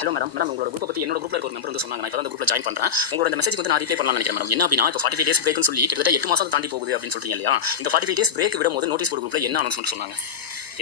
Hello madam madam உங்களோட group பற்றி என்னோட குரூப்ல ஒரு மெம்பர் வந்து சொன்னாங்க. நான் இப்போ அந்த குரூப்ல ஜாயின் பண்ணுறேன் உங்களோட இந்த மெசேஜ் வந்து நான் ரீப்ளை பண்ணலாம் நினைக்கிறேன் மேடம் என்ன அப்படின்னா இப்போ ஃபார்ட்டி ஃபைவ் டேஸ் பிரேக்னு சொல்லி கிட்டத்தட்ட எட்டு மாதம் தாண்டி போகுது அப்படின்னு சொல்றீங்க இல்லையா? இந்த ஃபார்ட்டி ஃபைவ் டேஸ் பிரேக் விடும்போது நோட்டீஸ் போர்டு குரூப்ல என்ன அனௌன்ஸ்மெண்ட் சொன்னாங்க?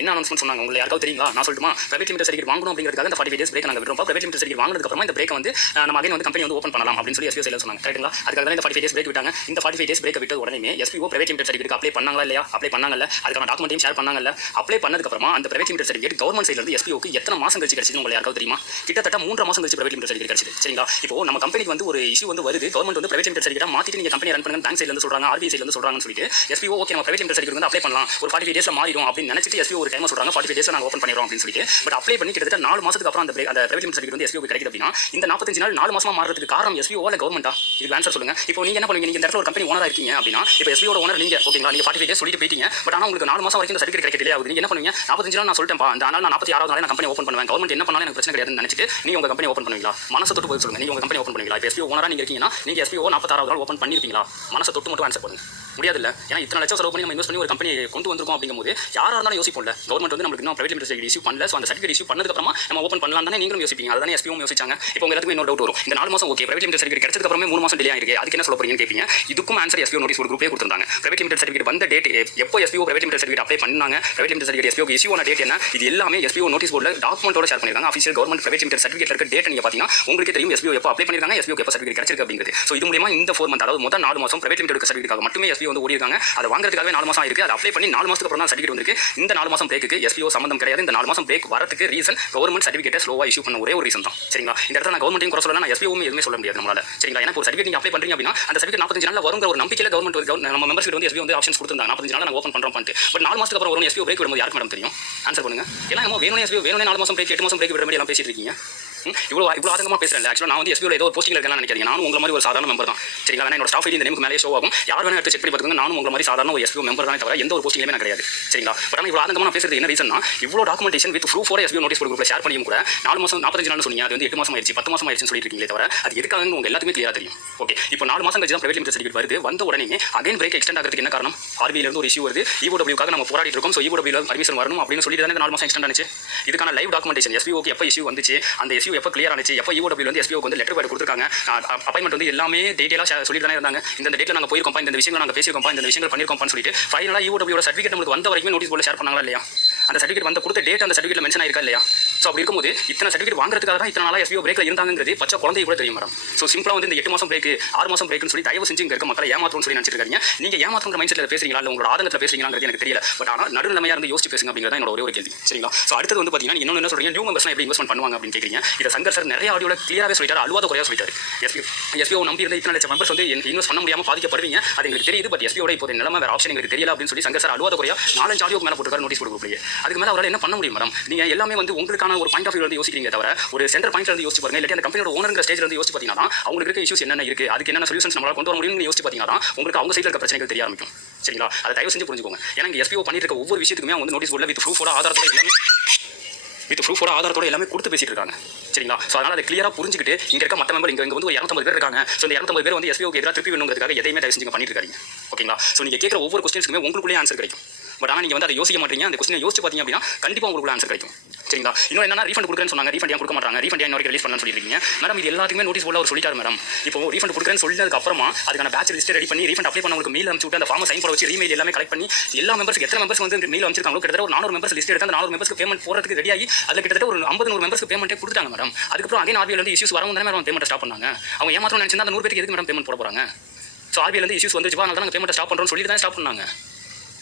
என்ன அனௌன்ஸ்மெண்ட் சொன்னாங்க? உங்களுக்கு யாருக்காவது தெரியுங்களா? நான் சொல்லுமா பிரைவேட் லிமிட் சர்டிஃபிகேட் வாங்கணும் அப்படிங்கிறதுக்காக இந்த ஃபார்ட்டி ஃபைவ் டேஸ் பிரேக் நாங்கள் விடுறோம். பிரைவேட் லிமிட் சர்டிஃபிகேட் வாங்கினதுக்கு அப்புறமா இந்த பிரேக் வந்து நம்ம அகைன் வந்து கம்பெனி வந்து ஓப்பன் பண்ணலாம் அப்படின்னு சொல்லி எஸ்பிஓ சொன்னாங்க. கரெக்ட்டுங்களா அதுக்காக தான் இந்த ஃபார்ட்டி ஃபைவ் டேஸ் பிரேக் விட்டாங்க. இந்த ஃபார்ட்டி டேஸ் பிரேக் விட்டு உடனே SPO private limit certificate apply பண்ணாங்களா இல்லையா? அப்ளை பண்ணாங்கல்ல. அதுக்கான டாக்குமெண்ட்டையும் ஷேர் பண்ணாங்கல்ல. அப்ளை பண்ணதுக்கு அப்புறமா அந்த பிரைவேட் லிமிட் சர்டிஃபிகேட் கவர்மெண்ட் சைடுல இருந்து எஸ்பிஓக்கு எத்தனை மாசம் கழிச்சு கிடைச்சது உங்களுக்கு யாருக்காவது தெரியுமா? கிட்டத்தட்ட மூன்று மாசம் கழிச்சு பிரைவேட் லிமிட் சர்டிஃபிகேட் கிடைச்சது. சரிங்களா? இப்போ நம்ம கம்பெனிக்கு வந்து ஒரு இஷ்யூ வந்து வருது. கவர்மெண்ட் வந்து பிரைவேட் லிமிட் சர்டிஃபிகேட் மாத்திட்டு நீங்க கம்பெனி ரன் பண்ணுங்க பேங்க் சைடுல இருந்து சொல்றாங்க ஆர்பிஐ சைடுல இருந்து சொல்றாங்கன்னு சொல்லிட்டு எஸ்பிஓ ஓகே நம்ம பிரைவேட் லிமிட் சர்டிஃபிகேட் வந்து அப்ளை பண்ணலாம். ஒரு ஃபார்ட்டி ஃபைவ் டேஸ் மாறிடும் அப்படின்னு நினைச்சிட்டு எஸ்பிஓ ஒரு டைம் சொல்றாங்க ஃபார்ட்டி ஃபைவ் டேஸ்ல ஓப்பன் பண்ணிடுறோம் அப்படின்னு சொல்லிட்டு. பட் அப்ளை பண்ணி கிட்டத்தட்ட நாலு மாசத்துக்கு அப்புறம் அந்த break- அந்த பிரைவேட் லிமிட் சர்டிஃபிகேட் வந்து எஸ்பிஓ கிடைக்குது அப்படின்னா இந்த நாற்பத்தஞ்சு நாள் நாலு மாசமா மாறதுக்கு காரணம் எஸ்பிஓ ஓல கவர்மெண்டா இதுக்கு ஆன்சர் சொல்லுங்க. இப்போ நீங்க என்ன பண்ணுவீங்க? நீங்க இந்த இடத்துல ஒரு கம்பெனி ஓனரா இருக்கீங்க அப்படின்னா இப்போ எஸ்பிஓட ஓனர் நீங்க ஓகேங்களா நீங்க ஃபார்ட்டி ஃபைவ் டேஸ் சொல்லிட்டு போயிட்டீங்க. பட் ஆனால் உங்களுக்கு நாலு மாசம் வரைக்கும் இந்த சர்டிஃபிகேட் கிடைக்க ஆகுது. நீங்க என்ன பண்ணுவீங்க? நாற்பத்தஞ்சு நாள் நான் சொல்லிட்டேன் அந்த நாள் நான் நாற்பத்தி ஆறாவது நாள் நான் கம்பெனி ஓப்பன் பண்ணுவேன். கவர்மெண்ட் என்ன பண்ணாலும் எனக்கு பிரச்சனை கிடையாதுன்னு நினைச்சிட்டு நீங்க உங்க கம்பெனி ஓப்பன் பண்ணுவீங்களா? மனசை தொட்டு போய் சொல்லுங்க. நீங்க உங்க கம்பெனி ஓப்பன் பண்ணுவீங்களா? இப்போ எஸ்பிஓ ஓனரா நீங்க இருக்கீங்கன்னா நீங்க எஸ்பிஓ நாற்பத்தாறாவது நாள் ஓப்பன் பண்ணிருப்பீங்களா? மனசை தொட்டு மட்டும் ஆன்சர் பண்ணுங்க முடியாது ஏன்னா இத்தனை லட்சம் செலவு பண்ணி நம்ம இன்வெஸ்ட் பண்ணி ஒரு கம்பெனி கொண்டு வந்திருக்கோம் அப்படிங்கும்போது யாராக இருந்தாலும் யோசிப்போம்ல. கவர்மெண்ட் வந்து நம்மளுக்கு இன்னும் பிரைவேட் லிமிடெட் இஷ்யூ பண்ணல. ஸோ அந்த சர்டிஃபிகேட் இஷ்யூ பண்ணதுக்கு அப்புறமா நம்ம ஓப்பன் பண்ணலாம் தானே நீங்களும் யோசிப்பீங்க. அதானே எஸ்பியும் யோசிச்சாங்க. இப்போ உங்க எல்லாத்துக்கும் இன்னொரு டவுட் வரும். இந்த நாலு மாசம் ஓகே பிரைவேட் லிமிடெட் சர்டிஃபிகேட் கிடைச்சதுக்கு அப்புறமே மூணு மாசம் டிலே ஆயிருக்கு. அதுக்கு என்ன சொல்ல போறீங்கன்னு கேட்பீங்க இதுக்கும் ஆன்சர் எஸ்பிஓ நோட்டீஸ் ஒரு குரூப்பே கொடுத்துருந்தாங்க. பிரைவேட் லிமிடெட் சர்டிஃபிகேட் வந்த டேட் எப்போ SPO private limited certificate apply பண்ணாங்க private limited certificate SPO issue ஆன டேட் என்ன இது எல்லாமே எஸ்பிஓ நோட்டீஸ் போர்டில் டாக்குமெண்டோட ஷேர் பண்ணிருக்காங்க official government private limited certificate இருக்க டேட் நீங்க பார்த்தீங்கன்னா உங்களுக்கு தெரியும் எஸ்பிஓ எப்போ அப்ளை பண்ணிருக்காங்க எஸ்பிஓ எப்போ சர்டிஃபிகேட் கிடைச்சிருக்கு அப்படிங்கிறது. ஸோ இது மூலியமா இந்த ஃபோர் மந்த் அதாவது மொத்தம் நாலு மாசம் பிரைவேட் லிமிடெட் சர்டிஃபிகேட் மட்டுமே எஸ்பிஓ வந்து ஓடி இருக்காங்க அதை வாங்குறதுக்காகவே நாலு மாசம் இருக்கு அதை அப்ளை பண்ணி நாலு மாசத்துக்கு அப்புறம் தான் சர்டிஃபிகேட் வந்திருக்கு. இந்த நாலு மாசம் பிரேக்கு எஸ்பிஓ சம்மந்தம் கிடையாது. இந்த நாலு மாசம் பிரேக் வரதுக்கு ரீசன் கவர்மெண்ட் சர்டிஃபிகேட்டை ஸ்லோவாக இஷ்யூ பண்ண ஒரே ஒரு ரீசன் தான். சரிங்களா? இந்த இடத்துல நான் கவர்மெண்ட்டையும் குறை சொல்லலாம் நான் எஸ்பிஓவும் எதுவுமே சொல்ல முடியாது நம்மளால. சரிங்களா? எனக்கு ஒரு சர்டிஃபிகேட் நீங்கள் அப்ளை பண்ணுறீங்க அப்படின்னா அந்த சர்டிஃபிகேட் நாற்பத்தஞ்சு நாள் வருங்கிற ஒரு நம்பிக்கையில் கவர்மெண்ட் நம்ம மெம்பர்ஸ் வந்து எஸ்பிஓ வந்து ஆப்ஷன்ஸ் கொடுத்துருந்தாங்க. நாற்பத்தஞ்சு நாள் நாங்கள் ஓப்பன் பண்ணுறோம் பண்ணிட்டு. பட் நாலு மாசத்துக்கு அப்புறம் வரும் எஸ்பிஓ பிரேக் விடும்போது யாருக்கு மேடம் தெரியும்? ஆன்சர் பண்ணுங்க. ஏன்னா வேணும் எஸ்பிஓ வேணும் நாலு மாசம் பிரேக் எட்டு மாசம் பிரேக் விடுற மாதிரி எல்லாம் பேசிட்டு இருக்கீங்க. இவ்வளோ இவ்வளோ ஆதங்கமாக பேசுறேன் ஆக்சுவலாக நான் வந்து எஸ்பியில் ஏதோ ஒரு போஸ்டிங் இருக்கலாம் நினைக்கிறீங்க நானும் உங்களை மாதிரி ஒரு சாதாரண மெம்பர் தான். சரிங்களா? வேணா என்னோட ஸ்டாஃப் ஐடி இந்த நேமுக்கு மேலே ஷோ ஆகும். யார் வேணா எடுத்து செக் பண்ணி பார்த்துங்க நானும் உங்களை மாதிரி சாதாரண ஒரு எஸ்பிஓ மெம்பர் தான் தவிர எந்த ஒரு போஸ்டிங்லையுமே நான் கிடையாது. சரிங்களா? பட் ஆனால் இவ்வளோ ஆதங்கமாக நான் பேசுறது என்ன ரீசன்னா இவ்வளோ documentation with proof for SPO notice கொடுக்குற ஷேர் பண்ணியும் கூட நாலு மாதம் நாற்பத்தஞ்சு நாள் சொன்னீங்க. அது வந்து எட்டு மாதம் ஆயிடுச்சு பத்து மாதம் ஆயிடுச்சுன்னு சொல்லிட்டு இருக்கீங்களே தவிர அது எதுக்காக உங்க எல்லாத்துக்குமே கிளியரா தெரியும். ஓகே இப்போ நாலு மாதம் கழிச்சு தான் பிரைவேட் லிமிட் சர்டிஃபிகேட் வருது. வந்த உடனே அகைன் பிரேக் எக்ஸ்டெண்ட் ஆகிறதுக்கு என்ன காரணம்? ஆர்பிஐல இருந்து ஒரு இஷ்யூ வருது. இஓடபிள்யூக்காக நம்ம போராடிட்டு இருக்கோம். ஸோ இஓடபிள்யூ பர்மிஷன் வரணும் அப்படின்னு சொல்லிட்டு தானே நாலு மாதம் எக்ஸ்டெண்ட் ஆனிச்சு. இதுக்கான லைவ் டாக்குமெண்டேஷன் எஸ்பிஓக்கு எப்போ இஷ்யூ வந்துச்சு? அந்த இஷ்யூ எப்போ கிளியர் ஆனிச்சு எப்போ இஓடபிள்யூ வந்து எஸ்பிஓக்கு வந்து லெட்டர் பேட் கொடுத்துருக்காங்க. அப்பாயின்மெண்ட் வந்து எல்லாமே டீட்டெயிலாக சொல்லிட்டு தானே இருந்தாங்க. இந்த டேட்டில் நாங்கள் போயிருக்கோம் இந்த விஷயங்கள் நாங்கள் பேசியிருக்கோம் இந்த விஷயங்கள் பண்ணியிருக்கோம்னு சொல்லிட்டு ஃபைனலாக இஓடபிள்யூட சர்டிஃபிகேட் நம்மளுக்கு வந்த வரைக்கும் நோட்டீஸ் போல ஷேர் பண்ணாங்களா இல்லையா? அந்த சர்டிஃபிகேட் வந்து கொடுத்த டேட் அந்த சர்டிஃபிகேட்ல மென்ஷன் ஆயிருக்கா இல்லையா? ஸோ அப்படி இருக்கும்போது இத்தனை சர்டிஃபிகேட் வாங்குறதுக்காக தான் இத்தனை நாளாக எஸ்பிஓ பிரேக்ல இருந்தாங்கிறது பச்சை குழந்தை கூட தெரியும் மேடம் ஸோ சிம்பிளாக வந்து இந்த எட்டு மாசம் பிரேக் ஆறு மாசம் பிரேக்னு சொல்லி தயவு செஞ்சு இங்க இருக்க மக்களை ஏமாத்தணும்னு சொல்லி நினைச்சிட்டு இருக்காங்க நீங்க ஏமாற்றுற மைண்ட் செட்டில் பேசுறீங்களா? இல்லை உங்களோட ஆதங்கத்தில் பேசுறீங்களாங்கிறது எனக்கு தெரியல. பட் ஆனால் நடுநிலைமையாக இருந்து யோசிச்சு பேசுங்க அப்படிங்கிறது என்னோட ஒரே ஒரு கேள்வி. சரிங்களா? ஸோ அடுத்தது வந்து பார்த்தீங்கன்னா இன்னொன்று என்ன சொல்றீங்க? நியூ மெம்பர்ஸ் எப்படி இன்வெஸ்ட்மெண்ட் பண்ணுவாங்க அப்படின்னு கேட்குறீங்க இதை சங்கர் சார் நிறைய ஆடியோட கிளியராகவே சொல்லிட்டாரு அழுவாத குறையாக சொல்லிட்டாரு. எஸ்பி எஸ்பிஓ நம்பி இருந்த இத்தனை லட்சம் மெம்பர்ஸ் வந்து இன்வெஸ்ட் பண்ண முடியாமல் பாதிக்கப்படுவீங்க? அது எங்களுக்கு தெரியுது பட் எஸ்பியோட இப்போ நிலமை வேறு ஆப்ஷன் எங்களுக்கு தெரியல அப்படின்னு சொல்லி சங்கர் சார் அழுவாத குறையா நாலஞ்சு ஆடியோக்கு மேலே போட்டுருக்காரு நோட்டீஸ் கொடுக்கலையே அதுக்கு மேலே அவரால் என்ன பண்ண முடியும் மேடம் நீங்கள் எல்லாமே வந்து உங்களுக்கான ஒரு பாயிண்ட் ஆஃப் வியூ வந்து யோசிக்கிறீங்க தவிர ஒரு சென்டர் பாயிண்ட்ல இருந்து யோசிச்சு பாருங்க. இல்லாட்டி அந்த கம்பெனியோட ஓனருங்கிற ஸ்டேஜ்ல இருந்து யோசிச்சு பார்த்தீங்கன்னா அவங்களுக்கு இருக்க இஷ்யூஸ் என்னென்ன இருக்குது அதுக்கு என்னென்ன சொல்யூஷன்ஸ் நம்மளால் கொண்டு வர முடியும்னு யோசிச்சு பார்த்தீங்கன்னா உங்களுக்கு அவங்க சைடில் இருக்க பிரச்சனைகள் தெரிய ஆரம்பிக்கும். சரிங்களா? அதை தயவு செஞ்சு புரிஞ்சுக்கோங்க. ஏன்னா எஸ்பிஓ பண்ணிட்டு இருக்க ஒவ்வொரு விஷயத்துக்குமே அவங்க வந்து நோட்டீஸ் போர்டில் வித் ப்ரூஃபோட ஆதாரத்தோட எல்லாமே வித் ப்ரூஃபோட ஆதாரத்தோட எல்லாமே கொடுத்து பேசிட்டு இருக்காங்க சரிங்களா? ஸோ அதனால் அதை கிளியராக புரிஞ்சுக்கிட்டு இங்கே இருக்க மற்ற மெம்பர் இங்கே வந்து ஒரு இரநூத்தம்பது பேர் இருக்காங்க. ஸோ இந்த இரநூத்தம்பது பேர் வந்து எஸ்பிஓக்கு எதிராக திருப்பி வேணுங்கிறதுக்காக எதையுமே தயவு செஞ்சு பண்ணிட்டு இருக்காங்க ஓகேங்களா ஸோ நீங்கள் கேட்குற ஒவ்வொரு கொஸ்டின்ஸ்க்குமே உங்களுக்குள்ளே ஆன்சர் கிடைக்கும். பட் ஆனால் நீங்கள் வந்து அதை யோசிக்க மாட்டீங்க. அந்த கொஸ்டினை யோசிச்சு பார்த்தீங்க அப்படின்னா கண்டிப்பாக உங்களுக்கு ஆன்சர் கிடைக்கும். சரிங்களா? இன்னும் என்னன்னா ரீஃபண்ட் கொடுக்குறேன்னு சொன்னாங்க. ரீஃபண்ட் ஏன் கொடுக்க மாட்டாங்க ரீஃபண்ட் ஏன் வரைக்கும் ரிலீஸ் பண்ணு சொல்லிருக்கீங்க மேடம் இது எல்லாத்துக்குமே நோட்டீஸ் போல அவர் சொல்லிட்டாரு மேடம் இப்போ ரீஃபண்ட் கொடுக்குறேன்னு சொன்னதுக்கு அப்புறமா அதுக்கான பேட்ச் லிஸ்ட் ரெடி பண்ணி ரீஃபண்ட் அப்ளை பண்ணவங்களுக்கு மெயில் அனுப்பிச்சு விட்டு அந்த ஃபார்ம் சைன் போட வச்சு ரீமெயில் எல்லாமே கலெக்ட் பண்ணி எல்லா மெம்பர்ஸ்க்கு எத்தனை மெம்பர்ஸ் வந்து மெயில் அமைச்சிருக்காங்க கிட்டத்தட்ட ஒரு நானூறு மெம்பர்ஸ் லிஸ்ட் எடுத்து அந்த நானூறு மெம்பர்ஸ்க்கு பேமெண்ட் போறதுக்கு ரெடி ஆகி அதில் கிட்டத்தட்ட ஒரு ஐம்பது நூறு மெம்பர்ஸ்க்கு பேமெண்ட்டே கொடுத்தாங்க மேடம் அதுக்கப்புறம் அதே ஆர்பிஐல இருந்து இஷ்யூஸ் வரவும் தானே மேடம் பேமெண்ட் ஸ்டாப் பண்ணாங்க. அவங்க ஏமாத்தணும் நினைச்சிருந்தா அந்த நூறு பேருக்கு எதுக்கு மேடம் பேமெண்ட் போட போறாங்க? ஸோ ஆர்பிஐல இருந்து இஷ்யூஸ் வந்துச்சுப்பா அதனால நாங்கள் பேமெண்ட் ஸ்டாப் பண்ணுறோம்னு சொல்லி தான் ஸ்டாப் பண்ணாங்க.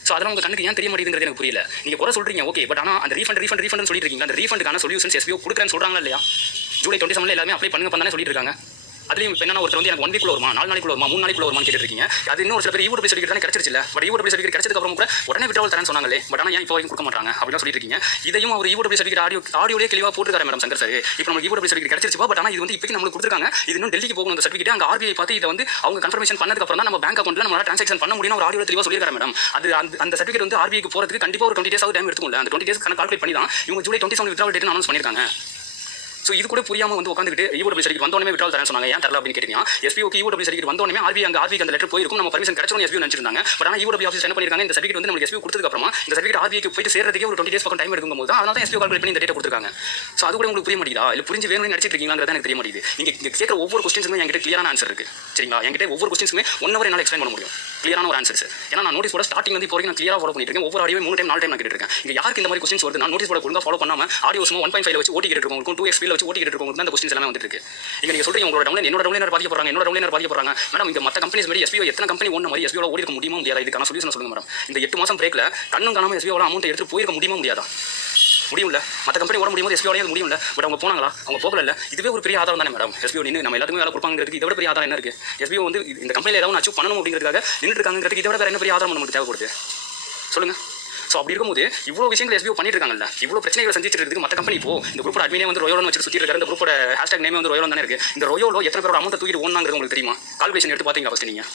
ஸோ அதெல்லாம் உங்க கண்ணுக்கு ஏன் தெரிய மாட்டேங்குதுங்கிறது எனக்கு புரியல. நீங்க குறை சொல்றீங்க ஓகே பட் ஆனால் அந்த ரீஃபண்ட் ரீஃபண்ட் ரீஃபண்ட் சொல்லிட்டு இருக்கீங்க. அந்த ரீஃபண்டுக்கான சொல்யூஷன்ஸ் எஸ்பிஓ கொடுக்குறேன்னு சொல்றாங்களா இல்லையா? ஜூலை டுவெண்ட்டி செவனில் எல்லாமே அப்ளை பண்ணுங்க பண்ணானே சொல்லிட்டு இருக்காங்க. அதுலேயும் இப்போ என்ன ஒருத்தர் வந்து எனக்கு ஒன் வீக்குள்ள வருமா நாலு நாளைக்குள்ள வருமா மூணு நாளைக்குள்ள வருமான்னு கேட்டு இருக்கீங்க அது இன்னும் ஒரு சில பேர் யூடியூப் சர்டிஃபிகேட் தானே கிடைச்சிருச்சு பட் யூடியூப் சர்டிஃபிகேட் கிடைச்சதுக்கு அப்புறம் கூட உடனே விட்ராவல் தரேன் சொன்னாங்களே பட் ஆனால் ஏன் இப்போ வரைக்கும் கொடுக்க மாட்டாங்க அப்படின்னு சொல்லிட்டு இருக்கீங்க இதையும் அவர் யூடியூப் சர்டிஃபிகேட் ஆடியோ ஆடியோலே தெளிவாக போட்டுருக்காரு மேடம் சங்கர் சார் இப்போ நமக்கு யூடியூப் சர்டிஃபிகேட் கிடைச்சிருச்சு பட் ஆனால் இது வந்து இப்போக்கு நம்மளுக்கு கொடுத்துருக்காங்க. இது இன்னும் டெல்லிக்கு போகணும் அந்த சர்டிஃபிகேட் அங்கே ஆர்பிஐ பார்த்து இதை வந்து அவங்க கன்ஃபர்மேஷன் பண்ணதுக்கு அப்புறம் தான் நம்ம பேங்க் அக்கௌண்ட்ல நம்மளால ட்ரான்சாக்ஷன் பண்ண முடியும் ஒரு ஆடியோ தெளிவாக சொல்லியிருக்காரு மேடம் அது அந்த அந்த சர்டிஃபிகேட் வந்து ஆர்பிஐக்கு போகிறதுக்கு கண்டிப்பாக ஒரு டுவெண்ட்டி டேஸ் டைம் எடுத்துக்கல அந்த டுவெண்ட்டி டேஸ் கால்குலேட் பண்ணி தான் இவங்க July twenty seven withdrawal date announce பண்ணியிருக்காங்க. ஸோ இது கூட புரியாமல் வந்து உட்காந்துட்டு ஈவோட சர்டிஃபிகேட் வந்தோடனே விட்ரால் தரேன் சொன்னாங்க. ஏன் தரல அப்படின்னு கேட்டீங்க எஸ்பிஓக்கு ஈவோட சர்டிஃபிகேட் வந்தோடனே ஆர்பி அங்க ஆர்பிக்கு அந்த லெட்டர் போயிருக்கும். நம்ம பர்மிஷன் கிடைச்சோம் எஸ்பிஓ நினச்சிருந்தாங்க. பட் ஆனால் ஈவோட ஆஃபீஸ் என்ன பண்ணிருக்காங்க? இந்த சர்டிஃபிகேட் வந்து நமக்கு எஸ்பிஓ கொடுத்ததுக்கு அப்புறமா இந்த சர்டிஃபிகேட் ஆர்பிக்கு போயிட்டு சேர்றதுக்கே ஒரு டுவெண்ட்டி டேஸ் பக்கம் டைம் எடுக்கும் போது அதனால தான் எஸ்பிஓ கால் பண்ணி இந்த டேட்டா கொடுத்துருக்காங்க. ஸோ அது கூட உங்களுக்கு புரிய மாட்டேங்குதா? இல்லை புரிஞ்சு வேணும்னு நினச்சிட்டு இருக்கீங்களாங்கிறது எனக்கு தெரிய மாட்டேங்குது. நீங்க இங்க கேட்குற ஒவ்வொரு கொஸ்டின்ஸுமே என்கிட்ட கிளியரான ஆன்சர் இருக்கு. சரிங்களா? என்கிட்ட ஒவ்வொரு கொஸ்டின்ஸுமே ஒன் ஹவர் என்னால் எக்ஸ்பிளைன் பண்ண முடியும். கிளியரான ஒரு ஆன்சர்ஸ் ஏன்னா நான் நோட்டீஸ் போட ஸ்டார்டிங் வந்து இப்போ வரைக்கும் நான் கிளியராக ஃபாலோ பண்ணிட்டு இருக்கேன். ஒவ்வொரு ஆடியோ மூணு டைம் நாலு டைம் நான் கேட்டு இருக்கேன். இங்க யாருக்கு இந்த மாதிரி கொஸ்டின்ஸ் வருது நான் நோட்டீஸ் போட ஒழுங்கா ஃபாலோ பண்ணாம ஆடியோஸ் ஒன் பாயிண்ட் ஃபைவ் வச்சு ஓட்டி கேட்டு இருக்கோம் டூ எக்ஸ் வச்சு ஓட்டி இருக்கோம் அந்த கொஸ்டின்ஸ் எல்லாமே வந்துட்டு இருக்கு இங்க நீங்க சொல்றீங்க உங்களோட டவுன்லைன் என்னோட டவுன்லைனர் பாதிக்க போறாங்க என்னோட டவுன்லைனர் பாதிக்க போறாங்க. மேடம் இந்த மற்ற கம்பெனிஸ் மாதிரி எஸ்பிஓ எத்தனை கம்பெனி ஒன்று மாதிரி எஸ்பிஓ ஓடி இருக்க முடியுமா முடியாது? இதுக்கான சொல்யூஷன் சொல்லுங்க மேடம் இந்த எட்டு மாசம் பிரேக்ல கண்ணும் காணாம எஸ்பிஓ அமௌண்ட் எடுத்து போயிருக்க முடியுமா முடியாதா? முடியும்ல. மற்ற கம்பெனி ஓட முடியும் எஸ்பிஓ முடியும்ல. பட் அவங்க போனாங்களா? அவங்க போகல இதுவே ஒரு பெரிய ஆதாரம் தானே மேடம் எஸ்பிஓ நின்று நம்ம எல்லாத்துக்கும் வேலை கொடுப்பாங்கிறதுக்கு இதை விட பெரிய ஆதாரம் என்ன இருக்கு? எஸ்பிஓ வந்து இந்த கம்பெனியில் ஏதாவது அச்சீவ் பண்ணணும் அப்படிங்கிறதுக்காக நின்றுட்டு இருக்காங்கிறதுக்கு இதை விட வேற என்ன பெரிய ஆதாரம் நமக்கு தேவைப்படுது? சொல்லுங்க. ஸோ அப்படி இருக்கும்போது இவ்வளோ விஷயங்கள் எஸ்பிஓ பண்ணிட்டு இருக்காங்கல்ல இவ்வளோ பிரச்சனைகளை சந்திச்சிருக்கு மற்ற கம்பெனி இப்போ இந்த குரூப்போட அட்மினே வந்து ரோயோலன் வச்சு சுற்றி இருக்காரு இந்த குரூப்போட ஹேஷ்டாக் நேமே வந்து ரோயோலன் தானே இருக்கு. இந்த ரோயோலோ எத்தனை பேரோட அமௌண்ட் தூக்கிட்டு ஓனாங்கிறது உங்களுக்கு தெரியுமா? கால்குலேஷன் எடுத்து பார்த்தீங்களா ஃபஸ்ட் நீங்கள்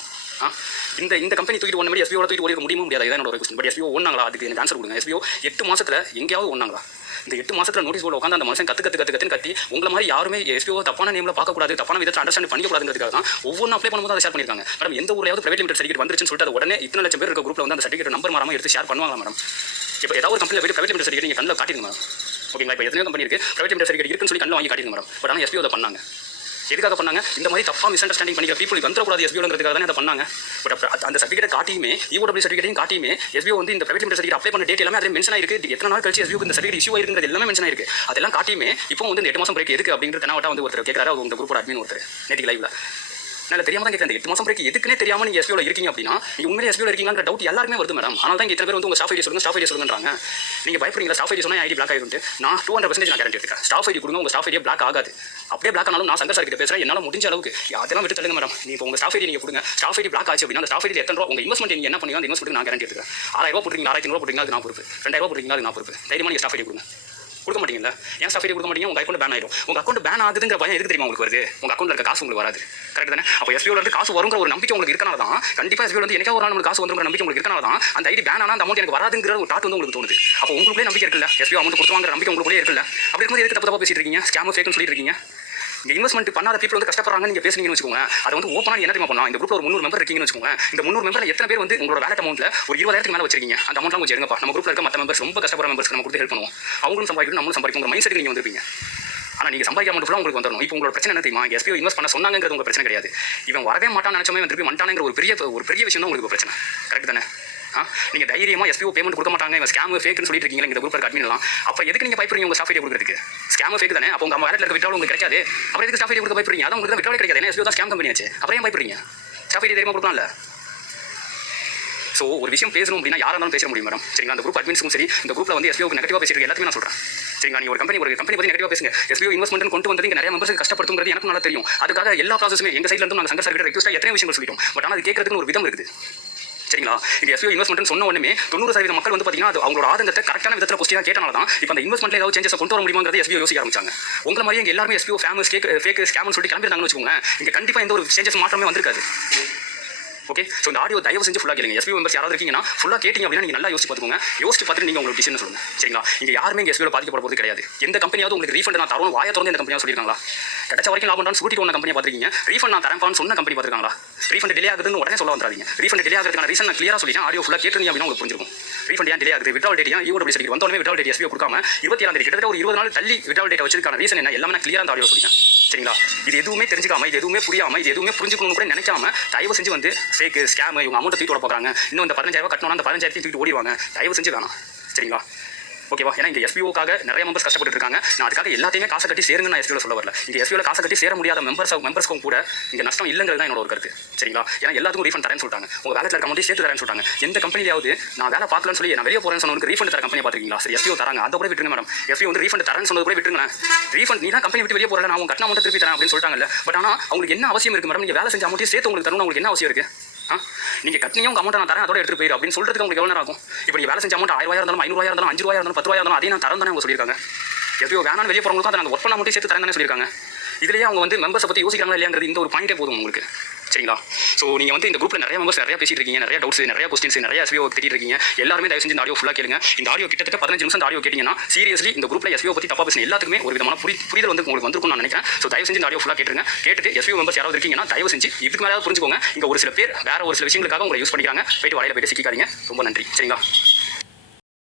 இந்த இந்த கம்பெனி தூக்கிட்டு ஒன்று மாதிரி எஸ்பிஓ தூக்கிட்டு ஓடி முடியுமா முடியாது? இதான் என்னோட கொஸ்டின் பட் எஸ்பிஓ ஒன்னாங்களா அதுக்கு எனக்கு ஆன்சர் கொடுங்க. எஸ்பிஓ எட்டு மாசத்துல எங்கேயாவது ஒன்னாங்களா இந்த எட்டு மாசத்துல நோட்டீஸ் போர்டு உட்காந்து அந்த மனுஷன் கத்து கத்து கத்து கத்துன்னு கத்தி உங்களை மாதிரி யாருமே எஸ்பிஓ தப்பான நேம்ல பார்க்கக்கூடாது தப்பான விதத்தை அண்டர்ஸ்டாண்ட் பண்ணிக்கூடாதுங்கிறதுக்காக தான் ஒவ்வொரு அப்ளை பண்ணும்போது அதை ஷேர் பண்ணிருக்காங்க மேடம் எந்த ஊர்லயாவது பிரைவேட் லிமிடெட் சர்டிஃபிகேட் வந்துருச்சுன்னு சொல்லிட்டு அது உடனே இத்தனை லட்சம் பேர் இருக்க குரூப்ல வந்து அந்த சர்டிஃபிகேட் நம்பர் மாறாம எடுத்து ஷேர் பண்ணுவாங்க மேடம் இப்போ ஏதாவது ஒரு கம்பெனியில் போய்ட்டு பிரைவேட் லிமிடெட் சர்டிஃபிகேட் நீங்கள் கண்ணில் காட்டிடுங்க மேடம் ஓகேங்களா இப்போ எத்தனையோ கம்பெனி இருக்குது பிரைவேட் லிமிடெட் சர்டிஃபிகேட் இருக்குன்னு சொல்லி கண்ணில் வாங்கி காட்டிடுங்க மேடம் பட் ஆனால் எஸ்பிஓ அதை பண்ணாங்க. எதுக்காக பண்ணாங்க? இந்த மாதிரி தப்பா மிஸ் அண்டர்ஸ்டாண்டிங் பண்ணிக்கிற பீப்புள் வந்துடக்கூடாது எஸ்பிஓங்கிறதுக்காக தானே அதை பண்ணாங்க. பட் அந்த சர்டிஃபிகேட் காட்டியுமே இஓடபிள்யூ சர்டிஃபிகேட்டையும் காட்டியுமே எஸ்பிஓ வந்து இந்த பிரைவேட் லிமிடெட் சர்டிஃபிகேட் அப்ளை பண்ண டேட் எல்லாமே அதில் மென்ஷன் ஆயிருக்கு. எத்தனை நாள் கழிச்சு எஸ்பிஓ இந்த சர்டிஃபிகேட் இஷ்யூ ஆயிருக்கிறது எல்லாமே மென்ஷன் ஆயிருக்கு. அதெல்லாம் காட்டியுமே இப்போ வந்து இந்த எட்டு மாசம் பிரேக் எதுக்கு அப்படிங்கிற தெனாவட்டா வந்து ஒருத்தர் கேட்கறாரு உங்க குரூப்போட அட்மின் ஒருத்தர் நேற்று லைவ்ல நல்ல தெரியாம தான் கேட்குறேன் எட்டு மாசம் பிரேக் எதுக்குனே தெரியாம நீங்க எஸ்பியோல இருக்கீங்க அப்படின்னா நீங்க உண்மையிலே எஸ்பியோல இருக்கீங்கன்ற டவுட் எல்லாருமே வருது மேடம் ஆனால் தான் இத்தனை பேர் வந்து உங்க ஸ்டாஃப் ஐடி சொல்லுங்க ஸ்டாஃப் ஐடி சொல்லுங்கன்றாங்க. நீங்க பயப்படுறீங்களா? ஸ்டாஃப் ஐடி சொன்னா ஐடி பிளாக் ஆயிருந்து நான் டூ ஹண்ட்ரட் பர்சன்டேஜ் நான் கேரண்டி ஸ்டாஃப் ஐடி கொடுங்க உங்க ஸ்டாஃப் ஐடியா பிளாக் ஆகாது. அப்படியே பிளாக் ஆனாலும் நான் சங்கர் சார் கிட்ட பேசுறேன். என்னால முடிஞ்ச அளவுக்கு அதெல்லாம் விட்டு தள்ளுங்க மேடம் நீ இப்போ உங்க ஸ்டாஃப் ஐடி நீங்க கொடுங்க. ஸ்டாஃப் ஐடி பிளாக் ஆச்சு அப்படின்னா அந்த ஸ்டாஃப் ஐடி எத்தனை ரூபா உங்க இன்வெஸ்ட்மெண்ட் நீங்க என்ன பண்ணீங்க அந்த இன்வெஸ்ட்மெண்ட் நான் கேரண்டி எடுத்துக்கிறேன். ஆயிரம் ரூபா போட்டுருக்கீங்க ஆயிரத்தி ரூபா போட்டுருக்கீங்க அது நான் பொறுப்பு. ரெண்டாயிரம் ரூபா போட்டுருக்கீங்க அது நான் பொறுப்பு. தைரியமா நீங்க ஸ்டாஃப் ஐடி கொடுங்க. கொடுக்க மாட்டீங்கல்ல? ஏன் ஸ்டாஃப் கொடுக்க மாட்டீங்க? உங்க அக்கௌண்ட் பேன் ஆயிடும். உங்க அக்கௌண்ட் பேன் ஆகுதுங்கிற பயம் எதுக்கு தெரியுமா உங்களுக்கு வருது? உங்க அக்கௌண்ட்ல இருக்க காசு உங்களுக்கு வராது. கரெக்ட் தானே? அப்போ எஸ்பிஓல இருந்து காசு வருங்கிற ஒரு நம்பிக்கை உங்களுக்கு இருக்கனால தான் கண்டிப்பா எஸ்பிஓல வந்து எனக்கே ஒரு நாள் உங்களுக்கு காசு வந்துங்கிற நம்பிக்கை உங்களுக்கு இருக்கனால தான் அந்த ஐடி பேன் ஆனால் அந்த அமௌண்ட் எனக்கு வராதுங்கிற ஒரு தாட் வந்து உங்களுக்கு தோணுது. அப்போ உங்களுக்குள்ளே நம்பிக்கை இருக்குல்ல? எஸ்பிஓ அமௌண்ட் கொடுத்துவாங்கிற நம்பிக்கை உங்களுக்குள்ளே இருக்குல்ல? அப்படி இருக்கும்போது எதுக்கு தப்பு தப்பா பேசிட்டு இருக்கீங்க? ஸ்கேம் ஃபேக்னு சொல்லிட்டு இருக்கீங்க? இந்த இன்வெஸ்ட்மெண்ட் பண்ணாத பீப்பிள் வந்து கஷ்டப்படுறாங்க நீங்க பேசுனீங்கன்னு வச்சுக்கோங்க. அதை வந்து ஓப்பனாக என்ன தெரியுமா பண்ணலாம்? இந்த குரூப்ல ஒரு முந்நூறு மெம்பர் இருக்கீங்கன்னு வச்சுக்கோங்க. இந்த முந்நூறு மெம்பர்ல எத்தனை பேர் வந்து உங்களோட வேலட் அமௌண்ட்ல ஒரு இருபதாயிரத்துக்கு மேலே வச்சிருக்கீங்க? அந்த அமௌண்ட் கொஞ்சம் எடுங்கப்பா. நம்ம குரூப்ல இருக்க மற்ற மெம்பர்ஸ் ரொம்ப கஷ்டப்படுற மெம்பர்ஸ் நம்ம கொடுத்து ஹெல்ப் பண்ணுவோம். அவங்களும் சம்பாதிக்கணும் நம்மளும் சம்பாதிக்கும் மைண்ட் செட் நீங்க வந்திருப்பீங்க. ஆனால் நீங்கள் சம்பாதிக்க அமௌண்ட் ஃபுல்லாக உங்களுக்கு வந்துடும் இப்போ உங்களோட பிரச்சனை என்ன தெரியுமா? எஸ்பிஓ இன்வெஸ்ட் பண்ண சொன்னாங்கிறது உங்க பிரச்சனை கிடையாது. இவன் வரவே மாட்டான் நினச்சமே வந்து திருப்பி ஒரு பெரிய ஒரு பெரிய விஷயம் தான் உங்களுக்கு பிரச்சனை. கரெக்ட் தானே? நீங்கள் தைரியமாக எஸ்பிஓ பேமெண்ட் கொடுக்க மாட்டாங்க. இவன் ஸ்கேம் ஃபேக்னு சொல்லிட்டு இருக்கீங்க இந்த குரூப் அட்மின்லாம் அப்போ எதுக்கு நீங்கள் பயப்படுறீங்க உங்கள் சாஃப்ட்வேர் கொடுக்குறதுக்கு? ஸ்கேம் ஃபேக் தானே? அப்போ உங்கள் வேலட்டில் இருக்க விட்டாலும் உங்களுக்கு கிடைக்காது. அப்புறம் எதுக்கு சாஃப்ட்வேர் கொடுக்க பயப்படுறீங்க? அதான் உங்களுக்கு விட்டாலே கிடைக்காது. ஏன்னா எஸ்பிஓ தான் ஸ்கேம் கம்பெனி ஆச்சு. அப்புறம் ஏன் பயப்படுறீங்க? சாஃப்ட்வேர் தெரியுமா கொடுக்கலாம்ல. ஸோ ஒரு விஷயம் பேசணும் அப்படின்னா யாராக இருந்தாலும் பேச முடியும் மேடம் சரிங்களா? அந்த குரூப் அட்மின்ஸும் சரி இந்த குரூப்ல வந்து எஸ்பிஓக்கு நெகட்டிவாக பேசிட்டு எல்லாத்தையும் நான் சொல்றேன். சரிங்களா? நீ ஒரு கம்பெனி ஒரு கம்பெனி பற்றி நெகட்டிவாக பேசுங்க. எஸ்பிஓ இன்வெஸ்ட்மெண்ட் கொண்டு வந்து நிறைய மெம்பர்ஸ் கஷ்டப்படுத்துங்கிறது எனக்கு நல்லா தெரியும். அதுக்காக எல்லா ப்ராசஸுமே எங்க சைட்லேருந்து நாங்கள் சங்கர் சார் ரெக்வஸ்டா எத்தனை விஷயங்கள் சொல்லிட்டோம். பட் ஆனால் அது கேட்கறதுக்கு ஒரு விதம் இருக்குது. சரிங்களா? இந்த எஸ்பிஓ இன்வெஸ்ட்மெண்ட் சொன்ன உடனே தொண்ணூறு சதவீத மக்கள் வந்து பார்த்தீங்கன்னா அது அவங்களோட ஆதங்கத்தை கரெக்டான விதத்தில் கொஸ்டின் கேட்டனால தான் இப்போ அந்த இன்வெஸ்ட்மெண்ட்ல ஏதாவது சேஞ்சஸ் கொண்டு வர முடியுமாங்கிறது எஸ்பிஓ யோசிக்க ஆரம்பிச்சாங்க. உங்களை மாதிரி இங்க எல்லாருமே எஸ்பிஓ ஃபேமஸ் கேக் ஃபேக் ஸ்கேம்னு சொல்லிட்டு கிளம்பிருந்தாங்கன்னு வச்சுக்கோங்க இங்கே கண்டிப்பாக எந்த ஒரு சேஞ்சஸ் மாற்றமே வந்திருக்காது. ஓகே ஸோ இந்த ஆடியோ தயவு செஞ்சு ஃபுல்லாக கேளுங்க. எஸ்பி மெம்பர்ஸ் யாராவது இருக்கீங்கன்னா ஃபுல்லாக கேட்டிங்க அப்படின்னா நீங்கள் நல்லா யோசிச்சு பார்த்துக்கோங்க. யோசிச்சு பார்த்துட்டு நீங்கள் உங்களுக்கு டிசிஷன் சொல்லுங்க. சரிங்களா? இங்கே யாருமே இங்கே எஸ்பியில் பாதிக்கப்பட போகிறது கிடையாது. எந்த கம்பெனியாவது உங்களுக்கு ரீஃபண்ட் நான் தரணும் வாய திறந்து இந்த கம்பெனியாக சொல்லியிருக்காங்களா? கிடைச்ச வரைக்கும் லாபம் தான் சூட்டிட்டு ஒன்று கம்பெனி பார்த்துருக்கீங்க. ரீஃபண்ட் நான் தரப்பான்னு சொன்ன கம்பெனி பார்த்துருக்காங்களா? ரீஃபண்ட் டிலே ஆகுதுன்னு உடனே சொல்ல வந்துடாதீங்க ரீஃபண்ட் டிலே ஆகிறதுக்கான ரீசன் நான் கிளியராக சொல்லிட்டேன். ஆடியோ ஃபுல்லாக கேட்டுருந்தீங்க அப்படின்னா உங்களுக்கு புரிஞ்சிருக்கும். ரீஃபண்ட் ஏன் டிலே ஆகுது? விட்ரால் டேட் ஏன் ஈவோட சர்டிஃபிகேட் வந்தோடனே விட்ரால் டேட் எஸ்பிஓ கொடுக்காம இருபத்தி ஏழாம் தேதி கிட்டத்தட்ட ஒரு இருபது நாள் தள்ளி விட்ரால் டேட் வச்சிருக்கான ரீசன் என்ன? எல்லாமே நான் கிளியராக அந்த ஆடியோ சொல்லிட்டேன். சரிங்களா? இது எதுவுமே தெரிஞ்சுக்காம இது எதுவுமே புரியாம இது எதுவுமே புரிஞ்சுக்கணும்னு கூட நினைக்காம தயவு செஞ்சு வந்து ஃபேக்கு ஸ்கேம் இவங்க அமௌண்ட்டை தூக்கி விட போகிறாங்க இன்னும் இந்த பதினஞ்சாயிரம் கட்டணும் அந்த பதினஞ்சாயிரத்தையும் தூக்கிட்டு ஓடிவாங்க தயவு செஞ்சு வேணாம். சரிங்களா? ஓகேவா? ஏன்னா இங்கே எஸ்பிஓக்காக நிறைய மெம்பர்ஸ் கஷ்டப்பட்டு இருக்காங்க. நான் அதுக்காக எல்லாத்தையுமே காசை கட்டி சேருங்க நான் எஸ்பிஓ சொல்ல வரல. இங்கே எஸ்பிஓல காசை கட்டி சேர முடியாத மெம்பர்ஸ் மெம்பர்ஸ்க்கும் கூட இங்கே நஷ்டம் இல்லைங்கிறது தான் என்னோட ஒரு கருத்து. சரிங்களா? ஏன்னா எல்லாத்துக்கும் ரீஃபண்ட் தரேன்னு சொல்லிட்டாங்க. உங்க வேலை இருக்க அமௌண்ட் சேர்த்து தரேன்னு சொல்லிட்டாங்க. எந்த கம்பெனியாவது நான் வேலை பார்க்கலன்னு சொல்லி நான் வெளியே போறேன்னு சொன்னவங்க ரீஃபண்ட் தர கம்பெனி பார்த்துருக்கீங்களா? சரி எஸ்பிஓ தராங்க. அதை கூட விட்டுருங்க மேடம் எஸ்பிஓ வந்து ரீஃபண்ட் தரேன்னு சொன்னது கூட விட்டுருங்க ரீஃபண்ட் நீ தான் கம்பெனி விட்டு வெளியே போறல நான் உங்க கட்டணம் மட்டும் திருப்பி தரேன் அப்படின்னு சொல்லிட்டாங்கல்ல. பட் ஆனால் அவங்களுக்கு என்ன அவசியம் இருக்கு மேடம் நீங்க வேலை செஞ்ச அமௌண்ட்டையும் சேர்த்து உங்களுக்கு தரணும் உங்களுக்கு என்ன அவசியம் இருக்கு? ஆ? நீங்கள் கட்டினியும் உங்கள் அமௌண்ட் நான் தரேன் அதோட எடுத்து போயிரு அப்படின்னு சொல்றதுக்கு உங்களுக்கு எவ்வளோ நேரம் ஆகும்? இப்போ நீங்கள் வேலை செஞ்ச அமௌண்ட் ஆயிரம் ரூபாய் இருந்தாலும் ஐநூறு இருந்தாலும் அஞ்சு ரூபாய் இருந்தாலும் பத்து ரூபாய் இருந்தாலும் அதையும் நான் தரேன் தானே அவங்க சொல்லியிருக்காங்க. எப்பயோ வேணாம் வெளியே போகிறவங்களுக்கும் அதை நாங்கள் ஒர்க் பண்ண மட்டும் சேர்த்து தரேன் தானே சொல்லியிருக்காங்க. இதுலேயே அவங்க வந்து மெம்பர்ஸை பற்றி யோசிக்கிறாங்களா இல்லையாங்கிறது இந்த ஒரு பாயிண்டே போதும் உங்களுக்கு. சரிங்களா? ஸோ நீங்கள் வந்து இந்த குரூப்பில் நிறைய மெம்பர்ஸ் நிறைய பேசிட்டு இருக்கீங்க நிறைய டவுட்ஸ் நிறைய கொஸ்டின்ஸ் நிறைய எஸ்வியோ திட்டிட்டு இருக்கீங்க எல்லாருமே தயவு செஞ்சு இந்த ஆடியோ ஃபுல்லாக கேளுங்க. இந்த ஆடியோ கிட்டத்தட்ட பதினஞ்சு நிமிஷம் இந்த ஆடியோ கேட்டிங்கன்னா சீரியஸ்லி இந்த குரூப்பில் எஸ்பிஓ பற்றி தப்பா பேசின எல்லாத்துக்குமே ஒரு விதமான புரி புரிதல் வந்து உங்களுக்கு வந்திருக்கும் நான் நினைக்கிறேன். ஸோ தயவு செஞ்சு இந்த ஆடியோ ஃபுல்லாக கேட்டுருங்க. கேட்டுட்டு எஸ்விஓ மெம்பர்ஸ் யாராவது இருக்கீங்கன்னா தயவு செஞ்சு இதுக்கு மேலே புரிஞ்சுக்கோங்க. இங்கே ஒரு சில பேர் வேற ஒரு சில விஷயங்களுக்காக உங்களை யூஸ் பண்ணிக்கிறாங்க. போயிட்டு வலையில போயிட்டு சிக்காதீங்க ரொம்ப நன்றி. சரிங்களா?